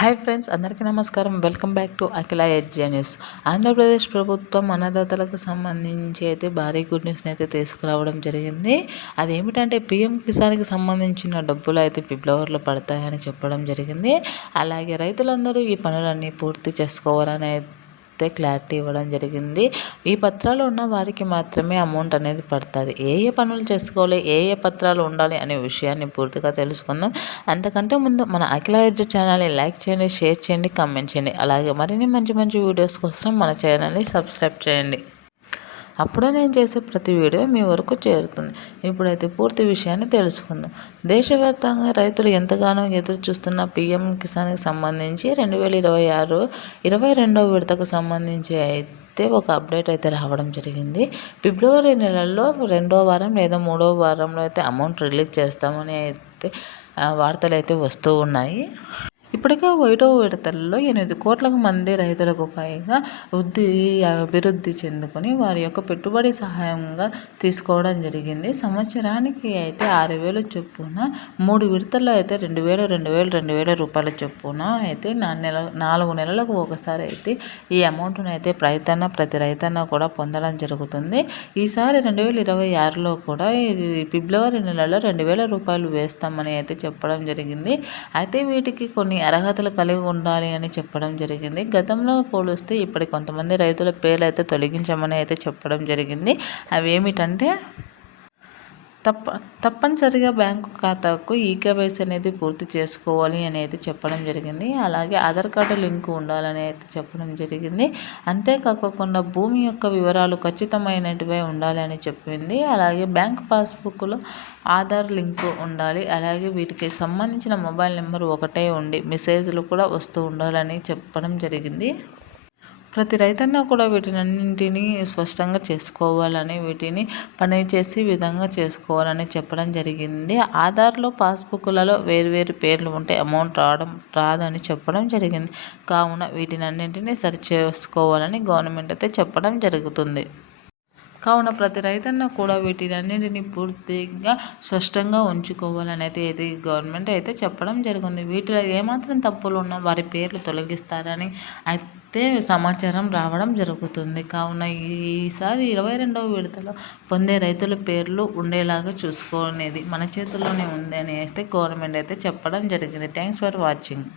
Hi friends అందరికీ నమస్కారం. Welcome back to Akhila ఎడ్జియా న్యూస్. ఆంధ్రప్రదేశ్ ప్రభుత్వం అన్నదాతలకు సంబంధించి అయితే భారీ గుడ్ న్యూస్ని అయితే తీసుకురావడం జరిగింది. అదేమిటంటే పిఎం కిసాన్కి సంబంధించిన డబ్బులు అయితే ఫిబ్రవరిలో పడతాయని చెప్పడం జరిగింది. అలాగే రైతులందరూ ఈ పనులన్నీ పూర్తి చేసుకోవాలని అయితే క్లారిటీ ఇవ్వడం జరిగింది. ఈ పత్రాలు ఉన్న వారికి మాత్రమే అమౌంట్ అనేది పడుతుంది. ఏ ఏ పనులు చేసుకోవాలి ఏ ఏ పత్రాలు ఉండాలి అనే విషయాన్ని పూర్తిగా తెలుసుకుందాం. అంతకంటే ముందు మన అఖిల ఛానల్ని లైక్ చేయండి షేర్ చేయండి కామెంట్ చేయండి. అలాగే మరిన్ని మంచి మంచి వీడియోస్ కోసం మన ఛానల్ని సబ్స్క్రైబ్ చేయండి. అప్పుడే నేను చేసే ప్రతి వీడియో మీ వరకు చేరుతుంది. ఇప్పుడైతే పూర్తి విషయాన్ని తెలుసుకుందాం. దేశవ్యాప్తంగా రైతులు ఎంతగానో ఎదురు చూస్తున్న పీఎం కిసాన్కి సంబంధించి రెండు వేల ఇరవై ఆరు ఇరవై రెండవ విడతకు సంబంధించి అయితే ఒక అప్డేట్ అయితే రావడం జరిగింది. ఫిబ్రవరి నెలలో రెండో వారం లేదా మూడో వారంలో అయితే అమౌంట్ రిలీజ్ చేస్తామని అయితే వార్తలు అయితే వస్తూ ఉన్నాయి. ఇప్పటికే ఒకటో విడతల్లో ఎనిమిది కోట్ల మంది రైతులకు పైగా వృద్ధి అభివృద్ధి చెందుకొని వారి యొక్క పెట్టుబడి సహాయంగా తీసుకోవడం జరిగింది. సంవత్సరానికి అయితే ఆరు వేలు చొప్పున మూడు విడతల్లో అయితే రెండు వేలు రెండు వేలు రెండు వేల రూపాయల చొప్పున అయితే నా నెల నాలుగు నెలలకు ఒకసారి అయితే ఈ అమౌంట్ను అయితే రైతన్న ప్రతి రైతన్న కూడా పొందడం జరుగుతుంది. ఈసారి రెండు వేల ఇరవై ఆరులో కూడా ఫిబ్రవరి నెలలో రెండు వేల రూపాయలు వేస్తామని అయితే చెప్పడం జరిగింది. అయితే వీటికి కొన్ని అర్హతలు కలిగి ఉండాలి అని చెప్పడం జరిగింది. గతంలో పోలిస్తే ఇప్పటి కొంతమంది రైతుల పేర్లు అయితే తొలగించమని అయితే చెప్పడం జరిగింది. అవి ఏమిటంటే తప్ప తప్పనిసరిగా బ్యాంకు ఖాతాకు ఈకేవైసీ అనేది పూర్తి చేసుకోవాలి అనేది చెప్పడం జరిగింది. అలాగే ఆధార్ కార్డు లింక్ ఉండాలని అయితే చెప్పడం జరిగింది. అంతేకాకుండా భూమి యొక్క వివరాలు ఖచ్చితమైనటివై ఉండాలి అని చెప్పింది. అలాగే బ్యాంక్ పాస్బుక్లో ఆధార్ లింకు ఉండాలి. అలాగే వీటికి సంబంధించిన మొబైల్ నెంబర్ ఒకటే ఉండి మెసేజ్లు కూడా వస్తూ ఉండాలని చెప్పడం జరిగింది. ప్రతి రైతన్న కూడా వీటినన్నింటినీ స్పష్టంగా చేసుకోవాలని వీటిని పని చేసి విధంగా చేసుకోవాలని చెప్పడం జరిగింది. ఆధార్లో పాస్బుక్లలో వేరువేరు పేర్లు ఉంటే అమౌంట్ రావడం రాదని చెప్పడం జరిగింది. కావున వీటినన్నింటినీ సరి చేసుకోవాలని గవర్నమెంట్ అయితే చెప్పడం జరుగుతుంది. కావున ప్రతి రైతన్న కూడా వీటినన్నింటినీ పూర్తిగా స్పష్టంగా ఉంచుకోవాలని అయితే ఇది గవర్నమెంట్ అయితే చెప్పడం జరిగింది. వీటిలో ఏమాత్రం తప్పులు ఉన్నా వారి పేర్లు తొలగిస్తారని అయితే సమాచారం రావడం జరుగుతుంది. కావున ఈసారి ఇరవై రెండవ విడతలో పొందే రైతుల పేర్లు ఉండేలాగా చూసుకునేది మన చేతుల్లోనే ఉంది అని అయితే గవర్నమెంట్ అయితే చెప్పడం జరిగింది. Thanks for watching.